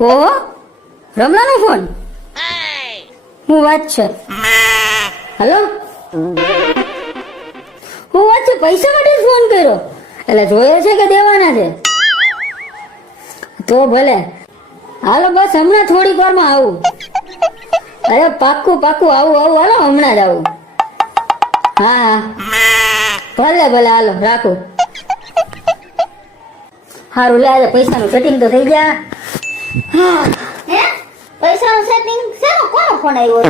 ઓહો રમલાનો ફોન? હું વાત છે. હલો હું વાત છે, પૈસા માટે ફોન કર્યો. એટલે જોયે છે કે દેવાના છે? તો ભલે. હાલો, બસ, હમણાં થોડીક વારમાં આવું. અરે, પાક્કું પાક્કું, આવું આવું, હાલો, હમણાં જ આવું. હા ભલે ભલે, હાલો, રાખું. સારું લે પૈસાનું સેટિંગ તો થઈ ગયા. હે? પૈસાનું સેટિંગ શેનો કોનો ફોન આવ્યો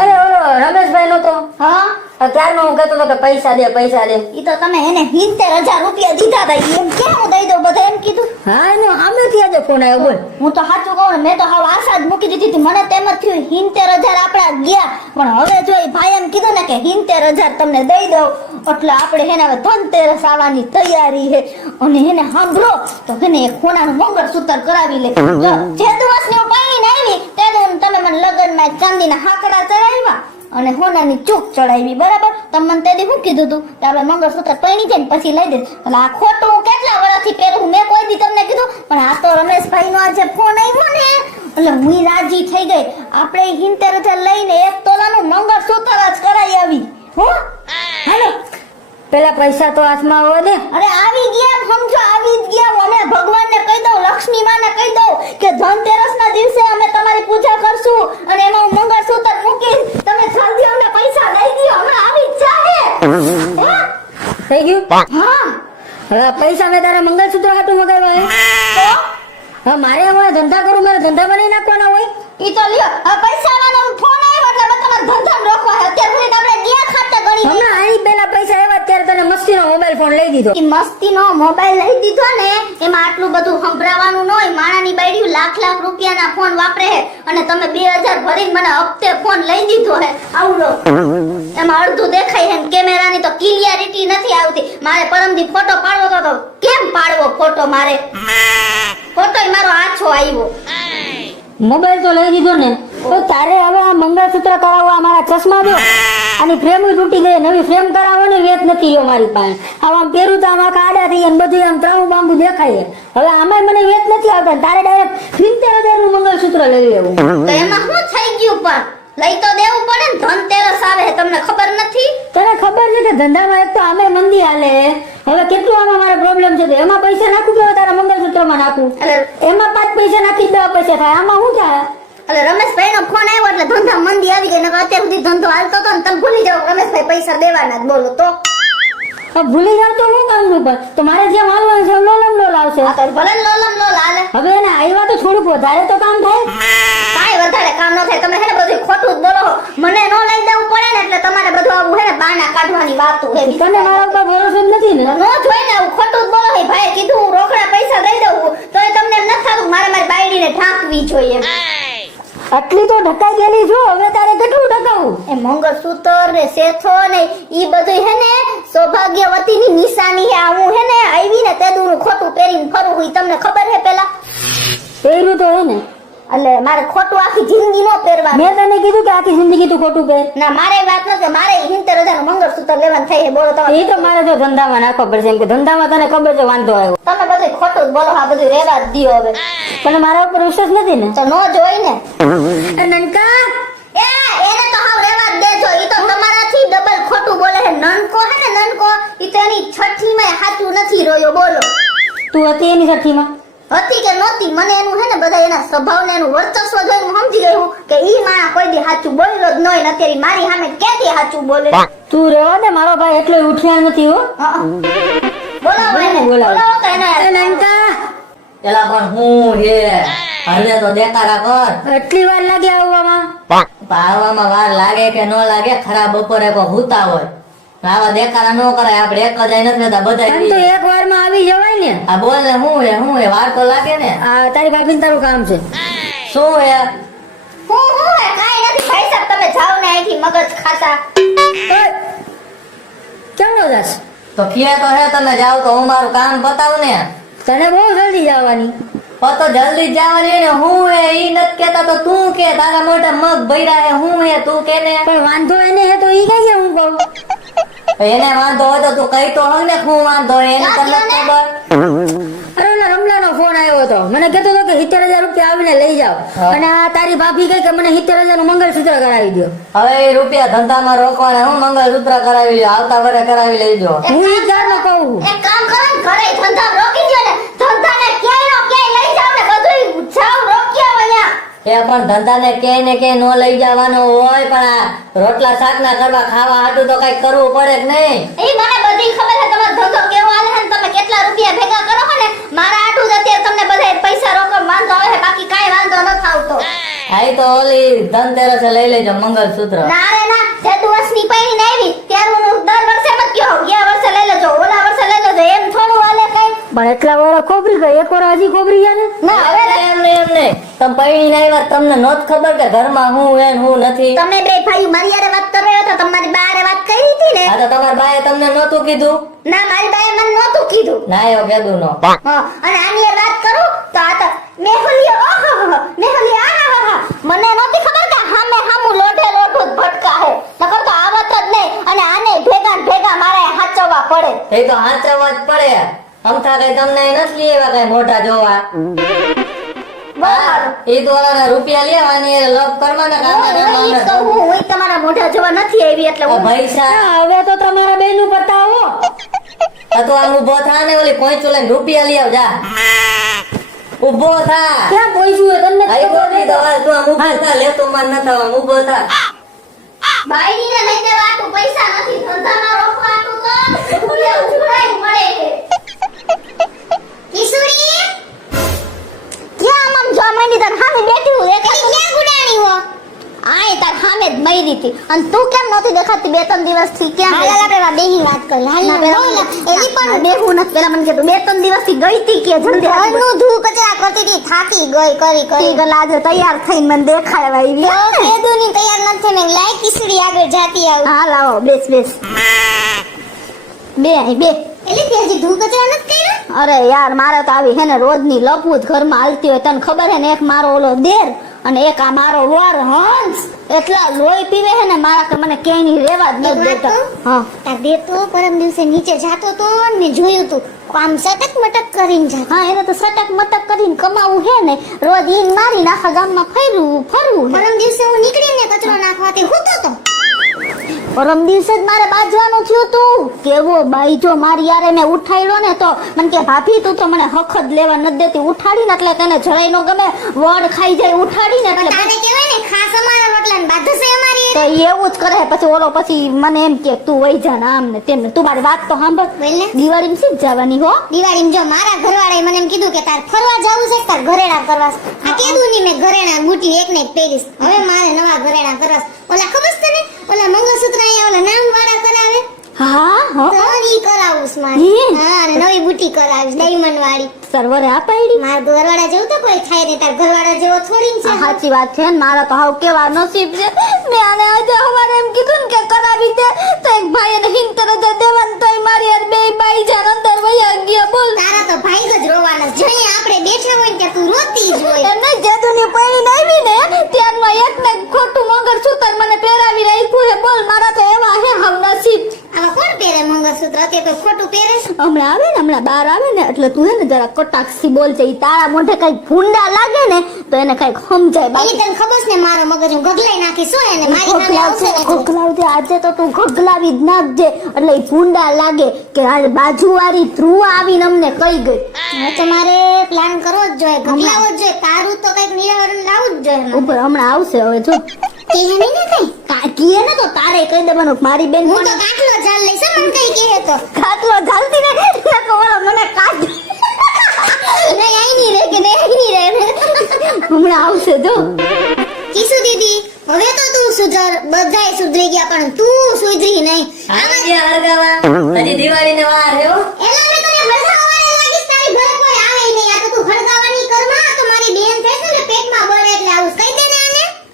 અરે ઓલો રમેશભાઈ નો તો. હા? ક્યારનો હું કહેતો હતો કે પૈસા દે પૈસા દે. ઈ તો તમે એને 70000 રૂપિયા દીધા હતા એમ કેમ હું દઈ દઉં બધા? એમ કીધું. હા એનો આમેથી આજે ફોન આવ્યો બોલ. હું તો સાચું કહું મેં તો હાવ આશા જ મૂકી દીધી હતી. મને તેમ જ થયું હિંતેર હજાર આપણા ગયા. પણ હવે જો ભાઈ એમ કીધું ને કે હિંતેર હજાર તમને દઈ દઉં એટલે આપણે હેને હવે ધનતેરસ આવવાની તૈયારી છે. અને હેને સાંભળો તો હેને એક સોનાનું મંગળસૂત્ર કરાવી લે. જો જે દિવસની હું પાણી આવી તે દિવસ તમે મને લગ્નમાં ચાંદીના હાકડા ચડાવ્યા અને હોનાની ચૂક ચડાવી બરાબર? તમે મને તે હું કીધું હતું કે આપણે મંગળસૂત્ર પહેરી જાય ને પછી લઈ દે એટલે આ ખોટું હું કેટલા વર્ષથી પહેરું મેં કોઈ દી તમને કીધું પણ આ તો રમેશભાઈ નો આજે ફોન આવ્યો ને. એટલે હું રાજી થઈ ગઈ. આપણે હિંતેર લઈને એક તોલાનું મંગળસૂત્ર જ કરાવી આવી. હો? હાલો. પેલા પૈસા તો હાથમાં આવવા દે. અરે આવી ગયા સમજો આવી જ ગયા અમે હમણાં ભગવાનને કહી દઉં લક્ષ્મી માને કહી દઉં કે ધનતેરસના દિવસે અમે તમારી પૂજા કરશું અને એમાં હું મંગળસૂત્ર મૂકીશ. તમે જલ્દી અમને પૈસા દઈ દો હમણાં આવી જ જાહે થઈ ગયું? હા. હવે પૈસા મેં તારા મંગળસૂત્ર હાટું મગાવ્યા હે. હા મારે હવે ધંધા કરું મારે ધંધા બનાવી નાખવાના હોય. ઈ તો લ્યો આ પૈસા વાળાનો ફોન આવ્યો એટલે મેં તમારા ધંધાને રોકવા છે. અત્યાર સુધી તો આપણે ગયા ખાતે ગણી હમણાં આની પેલા પૈસા આવ્યા ત્યારે તને મસ્તીનો મોબાઈલ ફોન લઈ દીધો. ઈ મસ્તીનો મોબાઈલ લઈ દીધો ને એમાં આટલું બધું સંભળાવાનું ન હોય માણાની બાયડી લાખ લાખ રૂપિયાના ફોન વાપરે હે અને તમે બે હજાર ભરીને મને હપ્તે ફોન લઈ દીધો હે આવડો એમાં અડધું દેખાય હે ને કેમેરાની તો ક્લિયરિટી નથી આવતી. મારે પરમદી ફોટો પાડવો તો તો કેમ પાડવો ફોટો મારે? ફોટો મારો આછો આવ્યો. મોબાઈલ તો લઈ દીધો ને. તો તારે હવે આ મંગળસૂત્ર કરાવવા મારા ચશ્મા દો. આની ફ્રેમ તૂટી ગઈ નવી ફ્રેમ કરાવવાની વેત નથી રહ્યો મારી પાસે. હવે આમ પહેરું તો આમાં કાડા થઈ ગયા ને બધું આમ ત્રાણું બાંબુ દેખાય. હવે આમાં મને વેત નથી આવતા તારે ડાયરેક્ટ સિત્તેર હજારનું મંગળસૂત્ર લઈ લેવું. તો એમાં શું થઈ ગયું પણ? લઈ તો દેવું પડે ને ધનતેરસ આવે છે, તમને ખબર નથી? તને ખબર છે કે ધંધામાં એક તો આમે મંદી હાલે. હવે કેટલું આમાં મારે પ્રોબ્લેમ છે એમાં પૈસા નાખું કે તારા મંગળસૂત્રમાં નાખું? એમાં પાંચ પૈસા નાખી દવા પૈસા થાય. આમાં શું થાય? એટલે રમેશભાઈ નો ફોન આવ્યો એટલે ધંધા મંદી આવી ગઈ નકર અત્યાર સુધી ધંધો હાલતો હતો ને તમે ભૂલી જાઓ રમેશભાઈ પૈસા દેવાના જ બોલો તો. ભૂલી જાવ તો હું કામનું પણ તો મારે જેમ હાલવાનું છે લોલમ લોલ આવશે. આ તો ભલે લોલમ લોલ હાલે. હવે એને આવ્યા તો થોડુંક વધારે તો કામ થાય. કાંઈ વધારે કામ ન થાય. તમે હે ને બધું ખોટું જ બોલો મને ન લઈ દેવું પડે ને એટલે તમારે બધું આવું હે ને બાના કાઢવાની વાતો હે તને મારા ઉપર ભરોસો નથી ને? ન જોઈ ને આવું ખોટું જ બોલો છો. ભાઈએ કીધું હું રોકડા પૈસા દઈ દઉં. તો એ તમને એમ નથી થતું મારે મારી બાયડીને ઢાંકવી જોઈએ. આટલી તો ઢકાઈ ગયેલી જો હવે તારે કેટલું ઢકાવું? એ મંગળસૂત્ર ને શેથો ને ઈ બધું હે ને સૌભાગ્યવતીની નિશાની હે આવું હે ને આવી ને તે દૂર ખોટું પહેરીને ફરું હોય તમને ખબર હે પેલા? પહેર્યું તો હે ને. એટલે મારે ખોટું આખી જિંદગી નો પહેરવાનું. મેં તને કીધું કે આખી જિંદગી તું ખોટું પહેર. ના મારે વાત નથી મારે હિંતેર હજાર મંગળસૂત્ર લેવાનું થઈ છે બોલો તમે એ તો મારે તો ધંધામાં નાખવો પડશે એમ કે ધંધામાં તને ખબર છે વાંધો આવ્યો. તમે બધું ખોટું જ બોલો આ બધું રેવા જ દ્યો હવે. પણ મારા ઉપર વિશ્વાસ નથી ને? તો નો જોઈ ને. એ નનકા! એ એને તો હાવ રેવા જ દેજો. ઈ તો તમારાથી ડબલ ખોટું બોલે છે. નનકો હે ને નનકો ઈ તો એની છઠ્ઠી માં સાચું નથી રહ્યો બોલો. તું હતી એની સાથીમાં હતી કે નહોતી મને એનું હે ને બધા એના સ્વભાવ ને એનું વર્ચસ્વ જોઈને હું સમજી ગઈ હું કે ઈ માણા કોઈ દી સાચું બોલ્યો જ નહીં ને અત્યારે મારી સામે કેથી સાચું બોલે? તું રહેવા દે મારો ભાઈ એટલો ઉઠ્યા નથી હો. બોલાવો એને બોલાવો. બોલાવો તો એને. એ નનકા પેલા પણ હું હે હરવે તો દેતા કર એટલી વાર લાગે આવવામાં? પાવામાં વાર લાગે કે ન લાગે ખરાબ બપોરે કો હુતા હોય. આવા દેખાડા ન કરાય આપણે એક જ નથી લેતા પણ તો એક વારમાં આવી જવાય ને. આ બોલ ને હું હે હું હે વાર તો લાગે ને. આ તારી ભાભીને તારું કામ છે. શું હે? હું હું હે કાંઈ નથી ભાઈ સાહેબ તમે જાઓ ને અહીંથી મગજ ખાતા ઓય, કેમનો જાસ તો કે તો હે તમે જાવ તો હું મારું કામ બતાવું ને. તને બહુ જલ્દી જવાની. પણ તો જલ્દી જવાની ને હું હે ઈ નથી કેતા તો તું કે તારા મોટા મગ ભર્યા હે હું હે તું કે ને. પણ વાંધો એને હે તો ઈ કઈ હું કહું. એને વાંધો હોય તો તું કઈ તો હોય ને હું વાંધો હોય એને તમને ખબર? અરે ઓલા રમલાનો ફોન આવ્યો આવ્યો હતો. મને કહેતો હતો કે સિત્તેર હજાર રૂપિયા આવીને લઈ જાઓ. અને આ તારી ભાભી કહે કે મને સિત્તેર હજારનું મંગળસૂત્ર કરાવી દો હવે એ રૂપિયા ધંધામાં રોકવાના હું મંગળસૂત્ર કરાવી લ્યો આવતા વરે કરાવી લેજો. હું ઈ ક્યારનો કહું છું. એક કામ કરો ને ઘરે ધંધા રોકી દ્યો ને ધંધાને ક્યાંય નો ક્યાંય લઈ જાવ ને બધુંય જાવ રોકી આવો ન્યા. એ પણ ધંધાને કે ને કે નો લઈ જવાનો હોય પણ આ રોટલા શાક ના કરવા ખાવા હાટું તો કઈ કરવું પડે કે નહીં? એ મને બધી ખબર છે તમારો ધંધો કેવો હાલે છે તમે કેટલા રૂપિયા ભેગા કરો છો ને મારા જ અત્યારે તમને બધા પૈસા રોકડ વાંધો આવે છે બાકી કાંઈ વાંધો ન થાવતો આ તો ઓલી ધનતેરસ લઈ લેજો મંગળસૂત્ર. ના રે ના તે દિવસની પૈણી આવી ત્યારે હું દર વર્ષે મત કયો ગયા વર્ષે લઈ લેજો ઓલા વર્ષે લઈ લેજો એમ થોડું હાલે કઈ. પણ એટલા વાળા ખોબરી ગઈ એક વાર હજી ખોબરી ગયા ને? ના હવે એમ નહીં એમ નહીં. તમે પૈણી આવ્યા તમને નોત ખબર કે ઘરમાં હું હે હું નથી. તમે બે ભાઈ મારી યારે વાત કરી રહ્યા હતા તમારી બારે વાત કરી હતી ને? આ તો તમારા બાએ તમને નોતું કીધું? ના મારી બાએ મને નોતું કીધું. ના એવો કીધું નો અને આની વાત કરું તો આ તો મેહુલિયો ઓહો મેહુલિયો આહા મને નોતી ખબર કે હામે હામું લોઢે લોઢું જ ભટકા હે. નકર તો આવત જ નહીં અને આને ભેગા ભેગા મારે હાચવવા પડે. એ તો હાચવવા જ પડે. અમથા કઈ તમને નથી એવા કઈ મોટા જોવા? એ તો રૂપિયા લેવાની એ કરવાના કામ હું હું ઈ જ કહું હું હું તમારા મોઢા જોવા નથી આવી એટલે હું પૈસા હવે તો તમારા બેનનું પતાવો તો આમ ઊભો થા ને ઓલી પોઈચું લઈને રૂપિયા લઈ આવ જા ઊભો થા. ક્યાં હોય? તમને આઈ દવા તું આમ ઊભો થા લેતો માર ન થવા ઊભો થા. બાયડીને પૈસા નથી નહોતી દેખાતી બે ત્રણ દિવસથી ક્યાં હાલ આપણે બેહી વાત કરી. હાલ એની પણ બેહું નથી. પેલા મને કે બે ત્રણ દિવસથી ગઈ હતી કે જલ્દી ઘરનું ધૂ કચરા કરતી હતી થાકી ગઈ કરી કરી. ગલા આજે તૈયાર થઈને મને દેખાડવા આવી બેદુની તૈયાર નથી મેં લાઈ કિસડી આગળ જાતી આવ. હા લાવો બેસ બેસ. બે બે. એટલે તે હજી ધૂ કચરા નથી કર્યો? અરે યાર મારે તો આવી હે ને રોજની લપવું જ ઘરમાં હાલતી હોય તને ખબર હે ને એક મારો ઓલો દેર અને એક આ મારો વર હંસ. એટલા લોહી પીવે છે ને મારા કે મને ક્યાંય રેવા જ ન દેતો. હા. તાર દેતો પરમ દિવસે નીચે જાતો તો ને જોયું તું. આમ સટક મટક કરીને જાતો. હા એને તો સટક મટક કરીને કમાવું હે ને રોજ ઈન મારીને આખા ગામમાં ફેરવું ફરવું પરમ દિવસે હું નીકળીને કચરો નાખવાથી હું તો પરમ દિવસે જ મારે બાજવાનું થયું તું કેવો ભાઈ જો મારી યારે મેં ઉઠાડ્યો ને તો મને કે ભાભી તું તો મને હખત લેવા નથી દેતી. ઉઠાડીને એટલે તને જરાય નો ગમે. વડ ખાઈ જાય ઉઠાડીને એટલે તારે કહેવાય ને ખાસ અમારા રોટલા ને બાધુ છે અમારી તો એવું જ કરે. પછી ઓલો પછી મને એમ કે તું વઈ જા આમ ને તેમ ને. તું મારી વાત તો સાંભળ. બોલ ને. દિવાળીમાં સીધ જવાની હો? દિવાળીમાં જો મારા ઘરવાળાએ મને એમ કીધું કે તાર ફરવા જવું છે તાર ઘરેણા કરવા? આ કીધું ની મેં ઘરેણા બુટી એક ને પહેરીશ. હવે મારે નવા ઘરેણા કરવા ઓલા ખબર છે તને? ઓલા મંગળસૂત્ર અહીંયા ઓલા નામ વાળા કરાવે? હા હા. તો ઈ કરાવું છે મારે. હા અને નવી બુટી કરાવીશ ડાયમંડ વાળી સર્વરે આ પાડી મારા ઘરવાળા જેવું તો કોઈ થાય નહીં તાર ઘરવાળા જેવો થોડી છે. સાચી વાત છે ને મારા તો હાવ કેવા નસીબ છે. મેં આને આજે હવારે એમ કીધું ને કે કરાવી દે. તો એક ભાઈ એને હિંતર જ દેવાન તોય મારી યાર બે ભાઈ જાન અંદર વયા ગયા બોલ. તારા તો ભાઈ જ રોવાના જોઈએ આપણે બેઠા હોય ને તું રોતી જ હોય. એમને જેદુની પૈણી આવી ને ત્યારમાં એક ને ખોટું મગર સૂતર મને પહેરાવી રાખ્યું હે બોલ મારા તો એવા હે હાવ નસીબ આવા કોણ પહેરે મંગળસૂત્ર તે કોઈ ખોટું પહેરે હમણાં આવે ને હમણાં બહાર આવે ને એટલે તું હે ને જરા કટાક્ષી બોલ છે ઈ તારા મોઢે કઈ ભૂંડા લાગે ને તો એને કઈ સમજાય બાકી. તને ખબર છે ને મારો મગજ હું ગગલાઈ નાખીશ હો એને મારી સામે આવશે ને તો. ગગલાવજે આજે તો તું ગગલાવી જ નાખજે એટલે ઈ ભૂંડા લાગે કે આ બાજુવાળી ધ્રુવ આવીને અમને કઈ ગઈ. હવે તો મારે પ્લાન કરવો જ જોઈએ ગગલાવો જ જોઈએ તારું તો કંઈક નિયમ લાવવું જ જોઈએ એમાં. ઉપર હમણાં આવશે હવે જો. કહે નહીં ને કઈ? કા- કીએ ને તો તારે કહી દેવાનું મારી બેન હું તો કાટલો ઝાલ લઈશ મને કઈ કહે તો. ખાટલો ઝાલતી ને એટલે તો ઓલો મને કાઢ નહીં આઈ નહીં રે કે નહીં આઈ રે હમણાં આવશે જો. કિસુ દીદી હવે તો તું સુધર બધાય સુધરી ગયા પણ તું સુધરી નહીં. આજે હળગાવા હજી દિવાળીને વાર હે. હો. એલા મેં તને હળગાવવાને લાગીશ તારી ઘરે કોઈ આવે નહીં. આ તો તું હળગાવાની કરમાં તો મારી બેન થાય છે ને પેટમાં બળે એટલે આવું કહી દે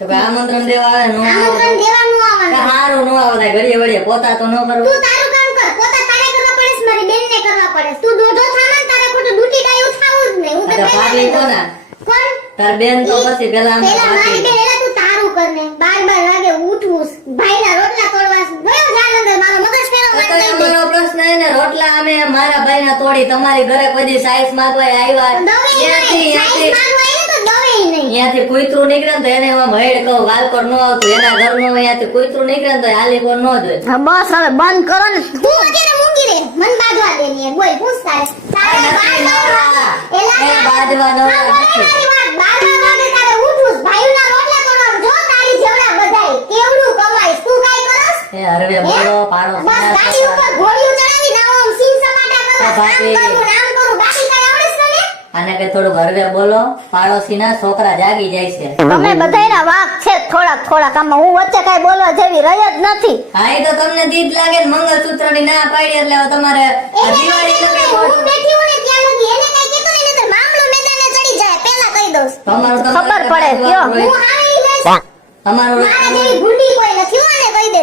ને ભાઈ આમંત્રણ દેવા આવે નો આમંત્રણ દેવાનું આવવાનું હારું નો આવે. ઘડીએ ઘડીએ પોતા તો નો કરવું તું તારું કામ કર. પોતા તારે કરવા પડે છે મારી બેનને કરવા પડે તું દોઢો થામાં તારે ખોટું ડૂટી ડાયું થાવું જ નહીં. હું તો ભાભી કોના? કોણ? તાર બેન તો પછી પેલા પેલા મારી બેન એલા તું તારું કર ને. બાર બાર વાગે ઉઠવું ભાઈના રોટલા તોડવા ગયો જાન અંદર મારો મગજ તો માંડી અમારો પ્રશ્ન એ ને રોટલા અમે મારા ભાઈના તોડી તમારી ઘરે કોઈ સાઈઝ માંગવા આવ્યા. ત્યાંથી ત્યાંથી. કૂતરું નીકળે તો એને એમાં ભેડ કહું વાલકોર ન આવતું એના ઘરનું કૂતરું નીકળે તો હાલી કોર ન જોઈએ બસ હવે બંધ કરો ને તું અત્યારે મૂંગી રે મન બાજવા દે ની બોલ પૂછતા રે તારે બાજવા એલા એ તારે- બાજવા નવરા હા, બોલ નથી. તારી વાત. બારમા વાગે તારે ઉઠવું છે. ભાઈઓના રોટલા કરવાનું. જો તારી જેવડા બધાય. કેવડું કમાઈશ. તું કાંઈ કરસ? એ હરવે બોલો પાડો બસ ગાડી ઉપર ઘોડી ચડાવી આમ સીન સપાટા કરો કરવું ને આમ કરવું. બાકી આને કે થોડું હરવે બોલો પાડોશીના છોકરા જાગી જાય છે તમે બધાયના વાંક છે થોડાક થોડાક આમાં હું વચ્ચે કઈ બોલવા જેવી રહી જ નથી હા એ તો તમને દીપ લાગે ને મંગળસૂત્રની ના પાડી એટલે તમારે દિવાળી લગે હું બેઠી હું ત્યાં લગી. એને કાંઈ કીધું નહીં, નહીંતર મામલો મેદાને ચડી જાય. પહેલા કહી દઉં તમારું તો ખબર પડે, કયો? હું હારી લઈશ. તમારું મારા જેવી ભૂંડી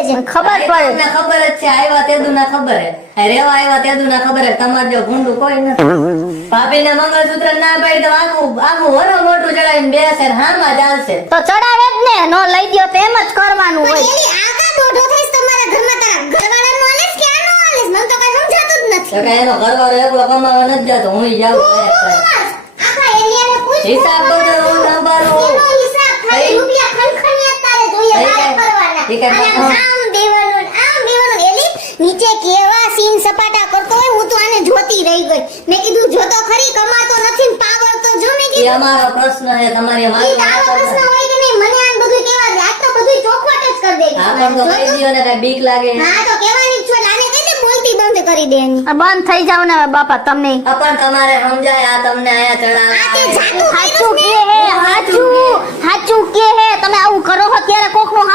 દેજે. ખબર પડે. તમને ખબર જ છે આવ્યા તે દુના ખબર હે રેવા આવ્યા તે દુના ખબર હે તમાર જો ભૂંડું કોઈ નથી. ભાભી ને મંગળસૂત્ર ના પાડી તો આખું આખું વરો મોટું ચડાવીને બેસે હામાં ચાલશે. તો ચડાવે જ ને નો લઈ દ્યો તો એમ જ કરવાનું હોય. એની આગા દોઢો થઈશ તમારા ઘરમાં તારા ઘરવાળા નો આલેસ કે આનો આલેસ મને તો કઈ સમજાતું જ નથી. તો કે એનો ઘરવાળો એકલો કમાવા નથી જતો હું જાઉં. હિસાબ બધો હું સંભાળું એનો હિસાબ ખાલી કઈ? રૂપિયા ખનખનિયા જ તારે જોઈએ કઈ બહાર કઈ? ફરવાના. ઈ કઈ અને પાછો? આમ દેવાનું આમ દેવાનું એલી નીચે કેવા સીન સપાટા કરતો હોય હું તો આને જોતી રહી ગઈ. મેં કીધું જો તો ખરી કમાતો નથી ને પાવર તો જો મેં કીધું. અમારો પ્રશ્ન છે તમારે મારી પ્રશ્ન હોય કે નહીં મને આને બધું કેવા આ તો બધું ચોખવટ જ કરી દે હા તો કહી દ્યો ને કઈ બીક લાગે. હા તો કેવાની જ છો આને કહી દે બોલતી બંધ કરી દે એની આ બંધ થઈ જાવ ને બાપા તમને. પણ તમારે સમજાય આ તમને આયા આ તે ચડાવે જાતું સાચું કે હે સાચું હાચું કે? હે? તમે આવું કરો હો ત્યારે કોકનો ને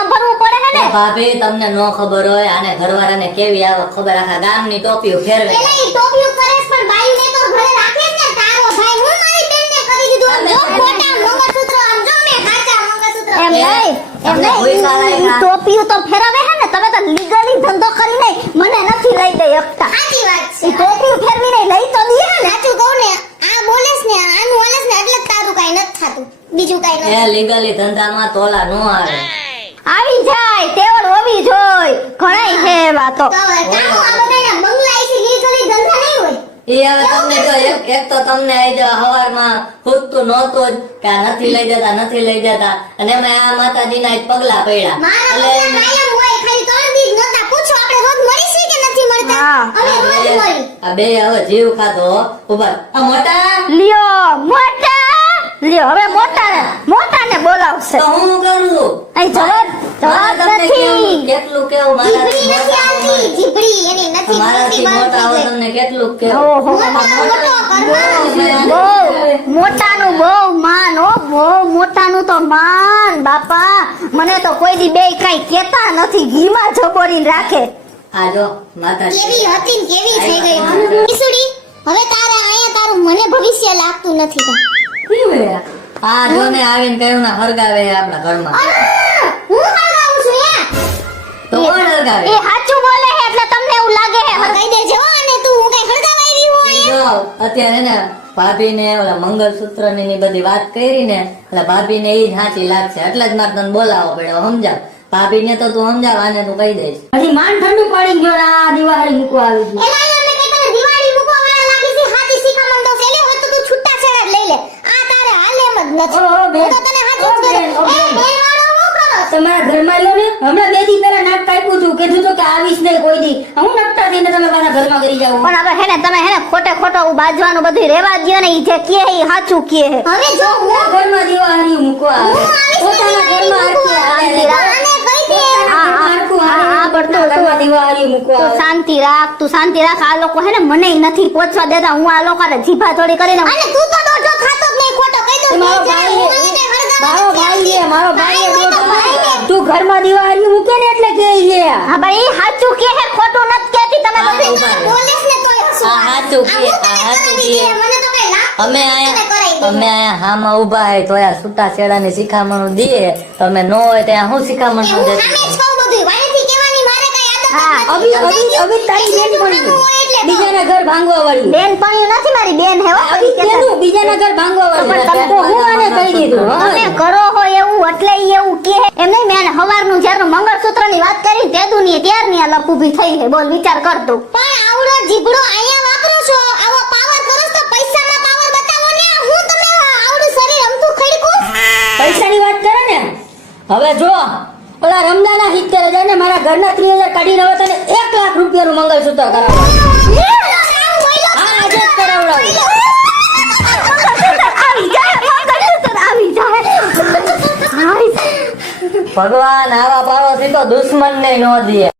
ભાભી તમને નો ખબર હોય આને ઘરવાળાને કેવી આવે ખબર? આખા ગામની ટોપીઓ ફેરવે. પેલા ઈ ટોપિયું કરે છે પણ બાયુને તો ઘરે રાખે જ ને તારો ભાઈ હું મારી બેનને કરી દીધું આમ જો ખોટા મંગળસૂત્ર આમ જો મેં કાચા મંગળસૂત્ર. એમ નહીં એમ નહીં પૈસા ઈ- ઈ લાગ્યા. ટોપિયું તો ફેરવે હે ને તમે તો લીગલી ધંધો કરી નહીં મને નથી લઈ દઈ એકતા. સાચી વાત છે. ઈ ફેરવી નહીં લઈ તો દે ને. સાચું કહું ને આ બોલેસ ને આનું બોલેસ ને એટલે તારું કાંઈ નથી થાતું. બીજું કાંઈ એ લીગલી ધંધામાં તોલા નો આવે. આવી જાય તેવળ હોવી જોઈ. ઘણાય છે વાતો. તો હવે આ બધાને બંગલા છે લીગલી ધંધા નહીં હોય? એ હવે તમને જો એક એક તો તમને આઈ જાવ હવારમાં ખૂટતું નહોતું જ કે નથી લઈ જતા નથી લઈ જતા. અને એમાં આ માતાજીના જ પગલા પડ્યા. એટલે કાયમ હોય ખાલી ત્રણ દી નતા પૂછો આપણે રોજ મળી છીએ કે નથી મળતા? અમે રોજ બે- મળી. આ બે હવે જીવ ખાધો ઊભા આ મોટા? લ્યો મોટા! લ્યો હવે મોટા ને મોટા ને બોલાવશે. તો હું કરું? અહીં જવાબ જવાબ મારે નથી. કેટલું કેવું જીભડી નથી આવતી જીભડી એની નથી મારાથી મોટા હોય તમને કેટલું કેવું? ઓહો બહુ મોટાનું બહુ માન ઓ બહુ મોટાનું તો માન. બાપા મને તો કોઈ દી બે કઈ કેતા નથી ઘીમાં જબોરી રાખે. આ જો માતા કેવી હતી કેવી થઈ ગઈ. હવે તારે આયા તારું મને ભવિષ્ય લાગતું નથી. આ જો આવીને કયું ના હરગાવે આપણા ઘરમાં. હું હગાવું છું યા તો કોણ હરગાવે? એ સાચું બોલે છે એટલે તમને એવું લાગે છે હવે કહી દેજે અને તું હું કઈ હળગાવા આવી હું જો અત્યારે ને ભાભી ને ઓલા મંગળસૂત્રની ની બધી વાત કરી ને એટલે ભાભી ને ઈ સાચી લાગશે. એટલે જ મારે તને બોલાવો પડ્યો સમજાવ. ભાભી ને તો તું સમજાવ આને તું કહી દઈશ. હજી માન ઠંડુ પડી ગયો ને આ દિવાળી મૂકવા આવી ગયું એલા એલા મેં કઈ તને દિવાળી મૂકવા વાળા લાગી છે હાથી શીખામણ દઉં છે. એલી હોય તો તું છૂટા છેડા જ લઈ લે આ તારે હાલે એમ જ નથી. હું તો તને હાચું જ કરું. એ હું તમારા ઘરમાં લ્યો ને. હમણાં બે દી પહેલા નાક કાપ્યું હતું કીધું તો કે આવીશ નહીં કોઈ દી. હું નકતા થઈને તમે મારા ઘરમાં કરી જાવ પણ હવે હેને તમે હેને ખોટે ખોટો બાજવાનું બધું રેવા દ્યો ને ઈ જે કે એ સાચું કે હવે જો હું ઘરમાં દિવાળી મૂકવા આવે. હું આવીશ પોતાના ઘરમાં દિવાળી આરતી આને કહી દે. હા, હા, હા, હાલે. હા, પણ તું- મૂકવા તું શાંતિ રાખ તું શાંતિ રાખ. આ લોકો હે ને મને નથી પહોંચવા દેતા. હું આ લોકોને જીભા થોડી કરીને અને તું તો દોઢો ખાતો જ નહીં ખોટો કહી દઉં એ મારો ભાઈ. મારો ભાઈ છે મારો ભાઈ છે તો ઘરમાં દિવાળી મૂકે ને એટલે કે છે. હા ભાઈ સાચું કે હે ખોટું નથી કેતી તમે હા. બોલેસ ને તો હા સાચું કે, હું કરાવી કે. મને તો કઈ લાગતું અમે આયા અમે આયા હામાં ઊભા હે તો આ છૂટા છેડાની શિખામણું દીએ. તમે નો હોય ત્યાં શું શિખામણ દે નું હું સામે જ કહું બધું. વાણેથી કહેવાની મારે કઈ આદત જ હા, નથી. અભી અભી અભી તારી બેન પડી બીજાના ઘર ભાંગવા વાળી. બેન પણ નથી મારી બેન હે આવી કેનું બીજાના ઘર ભાંગવા વાળી. તો હું આને કહી દીધું તમે કરો હો એવું એટલે એવું કે એમ નહીં મેં હવારનું જ્યારે મંગળસૂત્રની વાત કરી તે દુનિયે ત્યારની આ લપ ઊભી થઈ હે બોલ વિચાર કર તું. પણ આવડો જીબડો અહીંયા વાપરો છો. આવો પાવર કરો તો પૈસામાં પાવર બતાવો ને. હું તમે આવડું શરીર અમતું ખડકું? પૈસાની વાત કરે ને? હવે જો ઓલા રમદાના 70000 ને મારા ઘરના 3000 કાઢીને હવે તને લાખ રૂપિયાનું મંગળસૂત્ર કરાવો. ભગવાન આવા પાડોશી તો દુશ્મન ને નો દે.